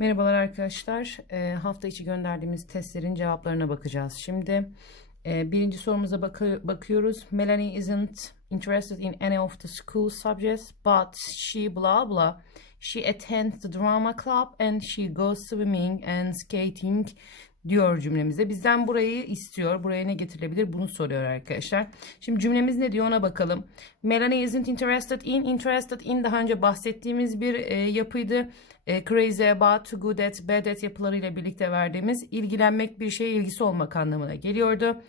Merhabalar arkadaşlar. Ee, hafta içi gönderdiğimiz testlerin cevaplarına bakacağız. Şimdi e, birinci sorumuza bakı- bakıyoruz. Melanie isn't interested in any of the school subjects, but she blah blah. She attends the drama club and she goes swimming and skating diyor cümlemizde. Bizden burayı istiyor. Buraya ne getirilebilir? Bunu soruyor arkadaşlar. Şimdi cümlemiz ne diyor ona bakalım. Melanie isn't interested in. Interested in daha önce bahsettiğimiz bir e, yapıydı. E, crazy about, too good at, bad at yapılarıyla birlikte verdiğimiz ilgilenmek bir şeye ilgisi olmak anlamına geliyordu.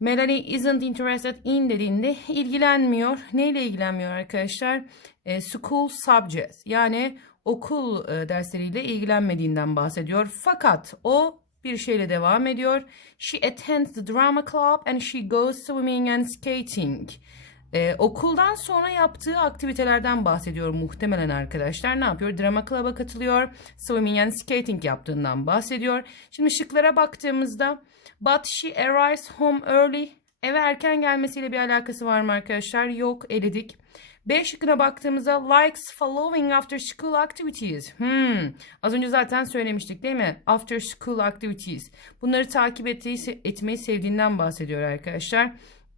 Melanie isn't interested in dediğinde ilgilenmiyor. Neyle ilgilenmiyor arkadaşlar? E, school subjects yani okul e, dersleriyle ilgilenmediğinden bahsediyor. Fakat o bir şeyle devam ediyor. She attends the drama club and she goes swimming and skating. Ee, okuldan sonra yaptığı aktivitelerden bahsediyor muhtemelen arkadaşlar. Ne yapıyor? Drama Club'a katılıyor. Swimming and skating yaptığından bahsediyor. Şimdi şıklara baktığımızda but she arrives home early. Eve erken gelmesiyle bir alakası var mı arkadaşlar? Yok eledik. B şıkkına baktığımızda likes following after school activities. Hmm, az önce zaten söylemiştik değil mi? After school activities. Bunları takip ettiği, etmeyi sevdiğinden bahsediyor arkadaşlar.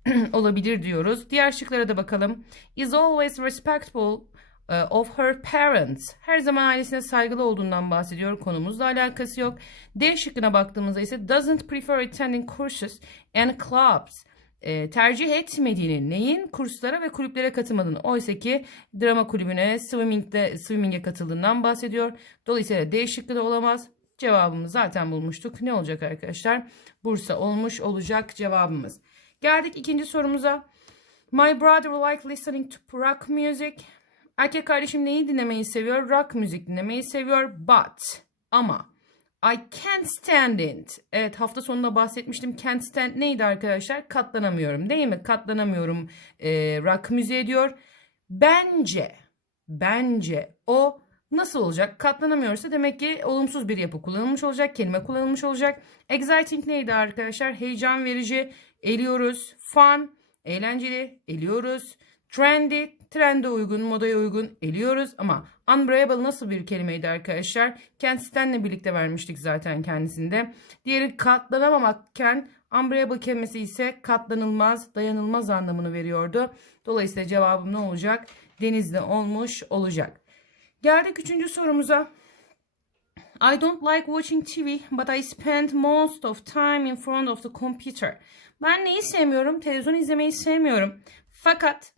olabilir diyoruz. Diğer şıklara da bakalım. Is always respectful uh, of her parents. Her zaman ailesine saygılı olduğundan bahsediyor. Konumuzla alakası yok. D şıkkına baktığımızda ise doesn't prefer attending courses and clubs. E, tercih etmediğini, neyin kurslara ve kulüplere katılmadığını. Oysa ki drama kulübüne, swimming'de swimming'e katıldığından bahsediyor. Dolayısıyla D şıkkı da olamaz. Cevabımızı zaten bulmuştuk. Ne olacak arkadaşlar? Bursa olmuş olacak cevabımız. Geldik ikinci sorumuza. My brother like listening to rock music. Erkek kardeşim neyi dinlemeyi seviyor? Rock müzik dinlemeyi seviyor. But ama I can't stand it. Evet hafta sonunda bahsetmiştim. Can't stand neydi arkadaşlar? Katlanamıyorum değil mi? Katlanamıyorum e, rock müziğe diyor. Bence, bence o nasıl olacak? Katlanamıyorsa demek ki olumsuz bir yapı kullanılmış olacak. Kelime kullanılmış olacak. Exciting neydi arkadaşlar? Heyecan verici. Eliyoruz. Fun, eğlenceli. Eliyoruz. Trendy, trende uygun, modaya uygun eliyoruz ama unbearable nasıl bir kelimeydi arkadaşlar? Kendisinden birlikte vermiştik zaten kendisinde. Diğeri katlanamamakken unbearable kelimesi ise katlanılmaz, dayanılmaz anlamını veriyordu. Dolayısıyla cevabım ne olacak? Denizli olmuş olacak. Geldik üçüncü sorumuza. I don't like watching TV, but I spend most of time in front of the computer. Ben neyi sevmiyorum? Televizyon izlemeyi sevmiyorum. Fakat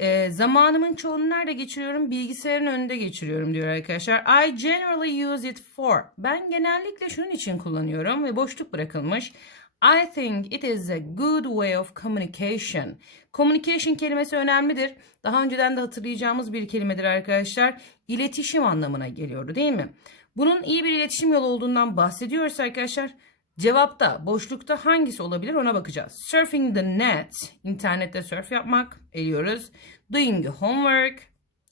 e, zamanımın çoğunu nerede geçiriyorum? Bilgisayarın önünde geçiriyorum diyor arkadaşlar. I generally use it for. Ben genellikle şunun için kullanıyorum ve boşluk bırakılmış. I think it is a good way of communication. Communication kelimesi önemlidir. Daha önceden de hatırlayacağımız bir kelimedir arkadaşlar. İletişim anlamına geliyordu değil mi? Bunun iyi bir iletişim yolu olduğundan bahsediyoruz arkadaşlar. Cevapta, boşlukta hangisi olabilir ona bakacağız. Surfing the net, internette surf yapmak, eliyoruz. Doing homework,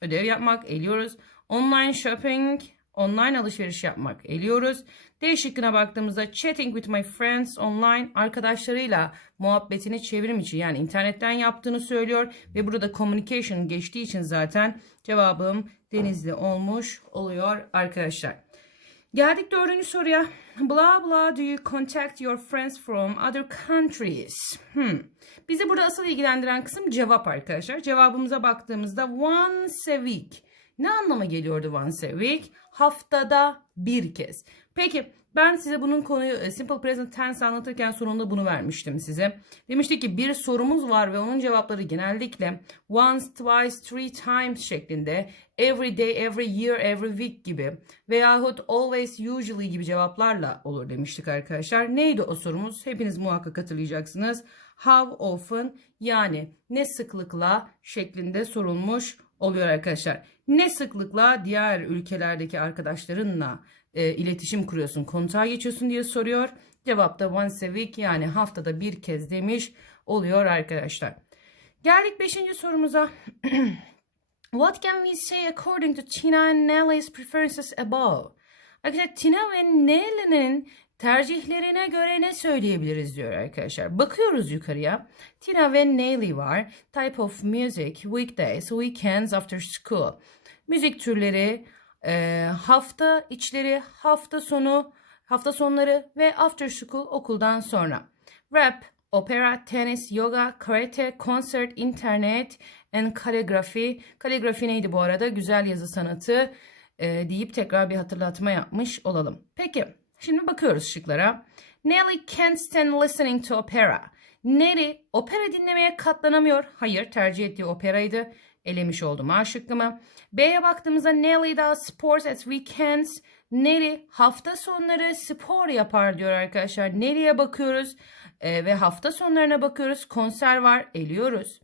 ödev yapmak, eliyoruz. Online shopping, online alışveriş yapmak, eliyoruz. D şıkkına baktığımızda chatting with my friends online, arkadaşlarıyla muhabbetini çevrim içi yani internetten yaptığını söylüyor. Ve burada communication geçtiği için zaten cevabım denizli olmuş oluyor arkadaşlar. Geldik dördüncü soruya. Blah blah do you contact your friends from other countries? Hmm. Bizi burada asıl ilgilendiren kısım cevap arkadaşlar. Cevabımıza baktığımızda once a week. Ne anlama geliyordu once a week? Haftada bir kez. Peki ben size bunun konuyu e, Simple Present Tense anlatırken sonunda bunu vermiştim size. Demiştik ki bir sorumuz var ve onun cevapları genellikle once, twice, three times şeklinde every day, every year, every week gibi veyahut always, usually gibi cevaplarla olur demiştik arkadaşlar. Neydi o sorumuz? Hepiniz muhakkak hatırlayacaksınız. How often yani ne sıklıkla şeklinde sorulmuş oluyor arkadaşlar. Ne sıklıkla diğer ülkelerdeki arkadaşlarınla e, iletişim kuruyorsun, kontağa geçiyorsun diye soruyor. Cevap da once a week yani haftada bir kez demiş oluyor arkadaşlar. Geldik 5. sorumuza. What can we say according to Tina and Nelly's preferences above? Arkadaşlar Tina ve Nelly'nin tercihlerine göre ne söyleyebiliriz diyor arkadaşlar. Bakıyoruz yukarıya. Tina ve Nelly var. Type of music, weekdays, weekends, after school. Müzik türleri Ee, hafta içleri, hafta sonu, hafta sonları ve after school okuldan sonra. Rap, opera, tenis, yoga, karate, konser, internet and kaligrafi. Kaligrafi neydi bu arada? Güzel yazı sanatı e, deyip tekrar bir hatırlatma yapmış olalım. Peki, şimdi bakıyoruz şıklara. Nelly can't stand listening to opera. Nelly opera dinlemeye katlanamıyor. Hayır, tercih ettiği operaydı. Elemiş oldum A şıkkımı. B'ye baktığımızda Nelly does sports at weekends. Nelly hafta sonları spor yapar diyor arkadaşlar. Nelly'e bakıyoruz e, ve hafta sonlarına bakıyoruz. Konser var, eliyoruz.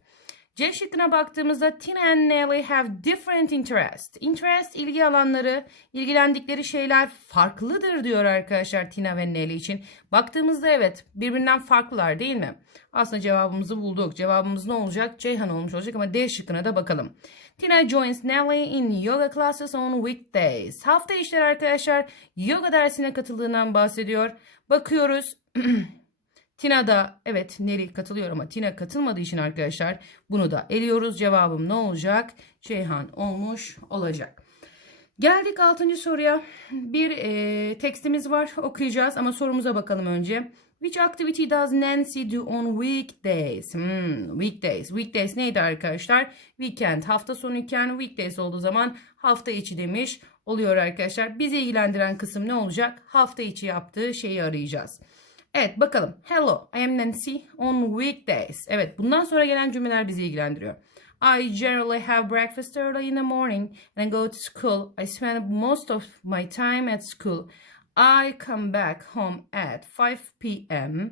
C şıkkına baktığımızda Tina and Nelly have different interest. Interest ilgi alanları, ilgilendikleri şeyler farklıdır diyor arkadaşlar Tina ve Nelly için. Baktığımızda evet birbirinden farklılar değil mi? Aslında cevabımızı bulduk. Cevabımız ne olacak? Ceyhan olmuş olacak ama D şıkkına da bakalım. Tina joins Nelly in yoga classes on weekdays. Hafta işleri arkadaşlar yoga dersine katıldığından bahsediyor. Bakıyoruz. Tina da evet Neri katılıyor ama Tina katılmadığı için arkadaşlar bunu da eliyoruz. Cevabım ne olacak? Ceyhan olmuş olacak. Geldik 6. soruya. Bir e, tekstimiz var okuyacağız ama sorumuza bakalım önce. Which activity does Nancy do on weekdays? Hmm, weekdays. Weekdays neydi arkadaşlar? Weekend hafta sonu iken weekdays olduğu zaman hafta içi demiş oluyor arkadaşlar. Bizi ilgilendiren kısım ne olacak? Hafta içi yaptığı şeyi arayacağız. Evet bakalım. Hello, I am Nancy on weekdays. Evet bundan sonra gelen cümleler bizi ilgilendiriyor. I generally have breakfast early in the morning and go to school. I spend most of my time at school. I come back home at 5 p.m.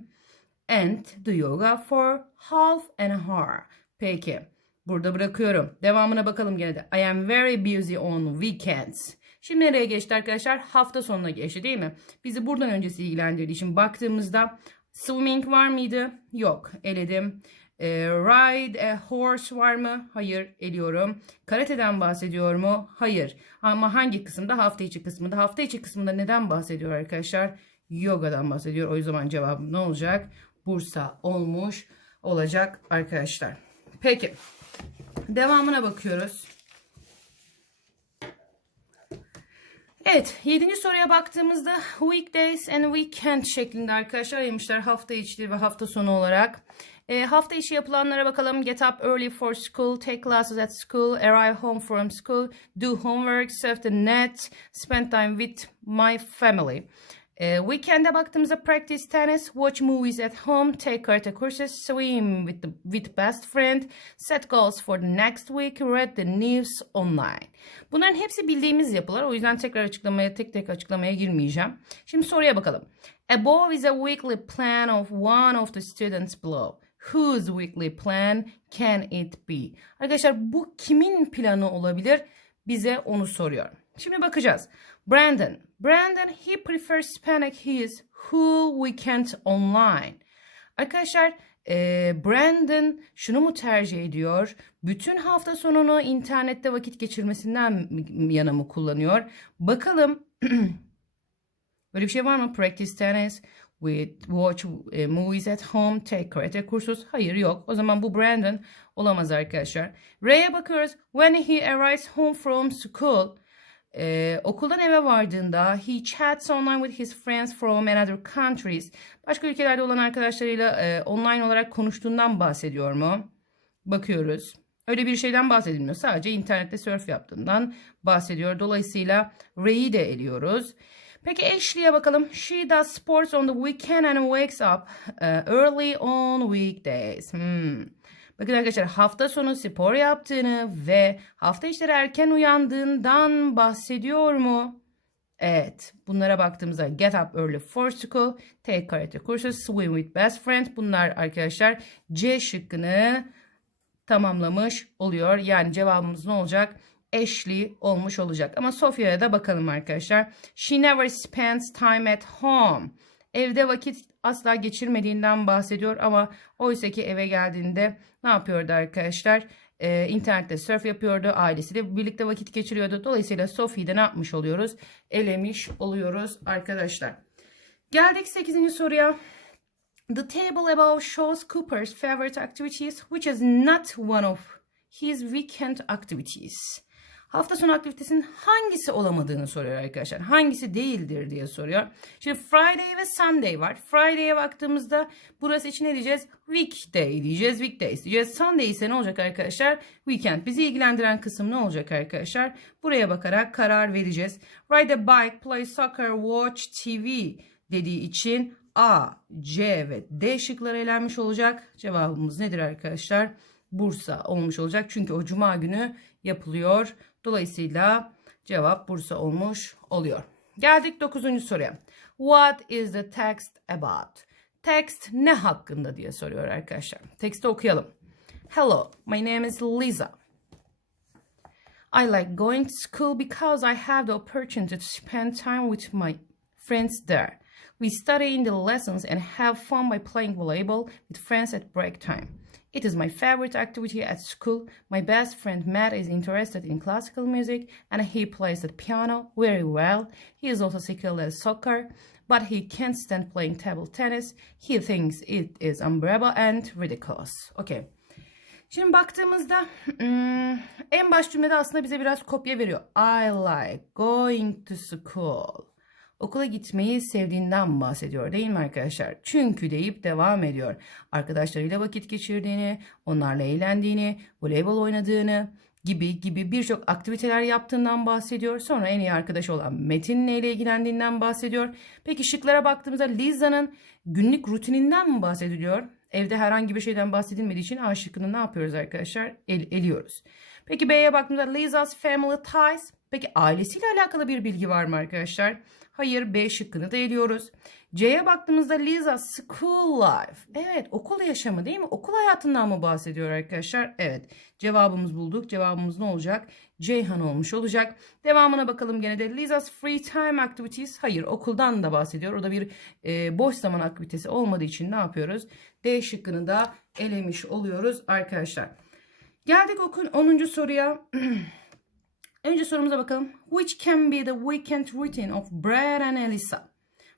and do yoga for half an hour. Peki. Burada bırakıyorum. Devamına bakalım gene de. I am very busy on weekends. Şimdi nereye geçti arkadaşlar? Hafta sonuna geçti değil mi? Bizi buradan öncesi ilgilendirdiği için baktığımızda swimming var mıydı? Yok. Eledim. E, ride a horse var mı? Hayır. Eliyorum. Karate'den bahsediyor mu? Hayır. Ama hangi kısımda? Hafta içi kısmında. Hafta içi kısmında neden bahsediyor arkadaşlar? Yoga'dan bahsediyor. O zaman cevabım ne olacak? Bursa olmuş olacak arkadaşlar. Peki. Devamına bakıyoruz. Evet, yedinci soruya baktığımızda weekdays and weekend şeklinde arkadaşlar ayırmışlar hafta içi ve hafta sonu olarak. E, hafta içi yapılanlara bakalım. Get up early for school, take classes at school, arrive home from school, do homework, surf the net, spend time with my family. E, weekend'e baktığımızda practice tennis, watch movies at home, take karate courses, swim with, the, with best friend, set goals for the next week, read the news online. Bunların hepsi bildiğimiz yapılar. O yüzden tekrar açıklamaya, tek tek açıklamaya girmeyeceğim. Şimdi soruya bakalım. Above is a weekly plan of one of the students below. Whose weekly plan can it be? Arkadaşlar bu kimin planı olabilir? Bize onu soruyor. Şimdi bakacağız. Brandon. Brandon he prefers spending his whole weekend online. Arkadaşlar e, Brandon şunu mu tercih ediyor? Bütün hafta sonunu internette vakit geçirmesinden yana mı kullanıyor? Bakalım. Böyle bir şey var mı? Practice tennis, with watch uh, movies at home, take karate kursus. Hayır yok. O zaman bu Brandon olamaz arkadaşlar. Ray'e bakıyoruz. When he arrives home from school, ee, okuldan eve vardığında he chats online with his friends from another countries. Başka ülkelerde olan arkadaşlarıyla e, online olarak konuştuğundan bahsediyor mu? Bakıyoruz. Öyle bir şeyden bahsedilmiyor. Sadece internette surf yaptığından bahsediyor. Dolayısıyla Ray'i de eliyoruz. Peki Ashley'e bakalım. She does sports on the weekend and wakes up uh, early on weekdays. Hmm. Bakın arkadaşlar hafta sonu spor yaptığını ve hafta içleri erken uyandığından bahsediyor mu? Evet. Bunlara baktığımızda get up early for school, take karate kursu, swim with best friend. Bunlar arkadaşlar C şıkkını tamamlamış oluyor. Yani cevabımız ne olacak? Ashley olmuş olacak. Ama Sophia'ya da bakalım arkadaşlar. She never spends time at home. Evde vakit asla geçirmediğinden bahsediyor ama oysa ki eve geldiğinde ne yapıyordu arkadaşlar? Ee, internette surf yapıyordu. Ailesiyle birlikte vakit geçiriyordu. Dolayısıyla Sophie'yi de ne yapmış oluyoruz? Elemiş oluyoruz arkadaşlar. Geldik 8. soruya. The table above shows Cooper's favorite activities which is not one of his weekend activities. Hafta sonu aktivitesinin hangisi olamadığını soruyor arkadaşlar. Hangisi değildir diye soruyor. Şimdi Friday ve Sunday var. Friday'e baktığımızda burası için ne diyeceğiz? Weekday diyeceğiz. Weekdays diyeceğiz. Sunday ise ne olacak arkadaşlar? Weekend. Bizi ilgilendiren kısım ne olacak arkadaşlar? Buraya bakarak karar vereceğiz. Ride a bike, play soccer, watch TV dediği için A, C ve D şıkları elenmiş olacak. Cevabımız nedir arkadaşlar? Bursa olmuş olacak. Çünkü o cuma günü yapılıyor. Dolayısıyla cevap Bursa olmuş oluyor. Geldik 9. soruya. What is the text about? Text ne hakkında diye soruyor arkadaşlar. Teksti okuyalım. Hello, my name is Lisa. I like going to school because I have the opportunity to spend time with my friends there. We study in the lessons and have fun by playing volleyball with friends at break time. It is my favorite activity at school. My best friend Matt is interested in classical music and he plays the piano very well. He is also skilled at soccer, but he can't stand playing table tennis. He thinks it is unbearable and ridiculous. Okay. Şimdi baktığımızda hmm, en baş cümlede aslında bize biraz kopya veriyor. I like going to school. Okula gitmeyi sevdiğinden bahsediyor değil mi arkadaşlar? Çünkü deyip devam ediyor. Arkadaşlarıyla vakit geçirdiğini, onlarla eğlendiğini, voleybol oynadığını gibi gibi birçok aktiviteler yaptığından bahsediyor. Sonra en iyi arkadaşı olan Metin'le ile ilgilendiğinden bahsediyor. Peki şıklara baktığımızda Liza'nın günlük rutininden mi bahsediliyor? Evde herhangi bir şeyden bahsedilmediği için A şıkkını ne yapıyoruz arkadaşlar? El, eliyoruz. Peki B'ye baktığımızda Liza's family ties. Peki ailesiyle alakalı bir bilgi var mı arkadaşlar? Hayır B şıkkını da eliyoruz. C'ye baktığımızda Lisa school life. Evet okul yaşamı değil mi? Okul hayatından mı bahsediyor arkadaşlar? Evet cevabımız bulduk. Cevabımız ne olacak? Ceyhan olmuş olacak. Devamına bakalım gene de Lisa's free time activities. Hayır okuldan da bahsediyor. O da bir e, boş zaman aktivitesi olmadığı için ne yapıyoruz? D şıkkını da elemiş oluyoruz arkadaşlar. Geldik okun 10. soruya. Önce sorumuza bakalım. Which can be the weekend routine of Brad and Elisa?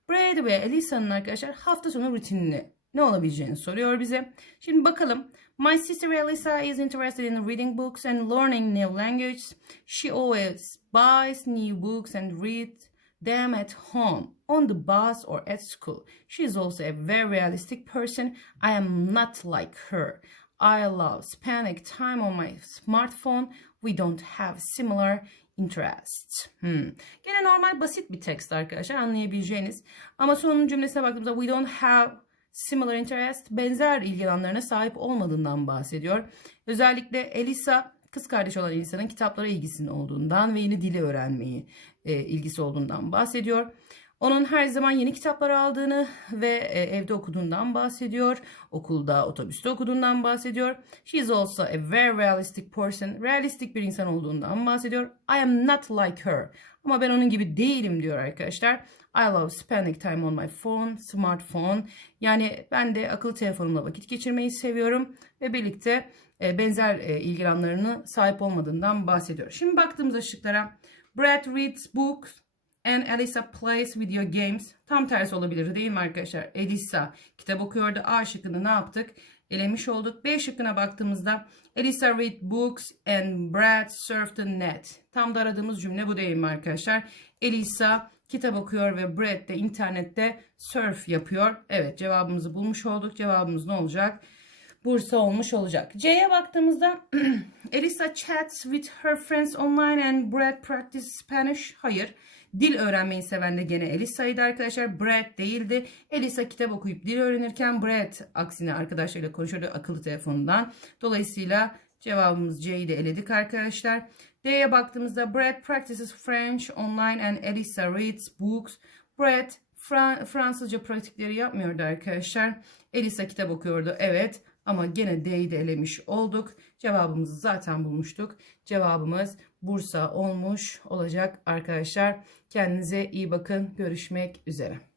Brad ve Elisa'nın arkadaşlar hafta sonu rutinini ne olabileceğini soruyor bize. Şimdi bakalım. My sister Elisa is interested in reading books and learning new languages. She always buys new books and reads them at home, on the bus or at school. She is also a very realistic person. I am not like her. I love spending time on my smartphone. We don't have similar interests. Hmm. Gene normal basit bir tekst arkadaşlar anlayabileceğiniz. Ama sonun cümlesine baktığımızda we don't have similar interest benzer ilgi sahip olmadığından bahsediyor. Özellikle Elisa kız kardeş olan Elisa'nın kitaplara ilgisinin olduğundan ve yeni dili öğrenmeyi e, ilgisi olduğundan bahsediyor. Onun her zaman yeni kitaplar aldığını ve e, evde okuduğundan bahsediyor. Okulda, otobüste okuduğundan bahsediyor. She is also a very realistic person. Realistik bir insan olduğundan bahsediyor. I am not like her. Ama ben onun gibi değilim diyor arkadaşlar. I love spending time on my phone, smartphone. Yani ben de akıllı telefonumla vakit geçirmeyi seviyorum ve birlikte e, benzer e, ilgi sahip olmadığından bahsediyor. Şimdi baktığımız ışıklara Brad reads books and Elisa plays video games. Tam tersi olabilir değil mi arkadaşlar? Elisa kitap okuyordu. A şıkkını ne yaptık? Elemiş olduk. B şıkkına baktığımızda Elisa read books and Brad surf the net. Tam da aradığımız cümle bu değil mi arkadaşlar? Elisa kitap okuyor ve Brad de internette surf yapıyor. Evet cevabımızı bulmuş olduk. Cevabımız ne olacak? Bursa olmuş olacak. C'ye baktığımızda Elisa chats with her friends online and Brad practice Spanish. Hayır. Dil öğrenmeyi seven de gene Elisa'ydı arkadaşlar. Brad değildi. Elisa kitap okuyup dil öğrenirken Brad aksine arkadaşlarıyla konuşuyordu akıllı telefonundan. Dolayısıyla cevabımız C'yi de eledik arkadaşlar. D'ye baktığımızda Brad practices French online and Elisa reads books. Brad Fra Fransızca pratikleri yapmıyordu arkadaşlar. Elisa kitap okuyordu. Evet. Ama gene D'yi de elemiş olduk. Cevabımızı zaten bulmuştuk. Cevabımız Bursa olmuş olacak arkadaşlar. Kendinize iyi bakın. Görüşmek üzere.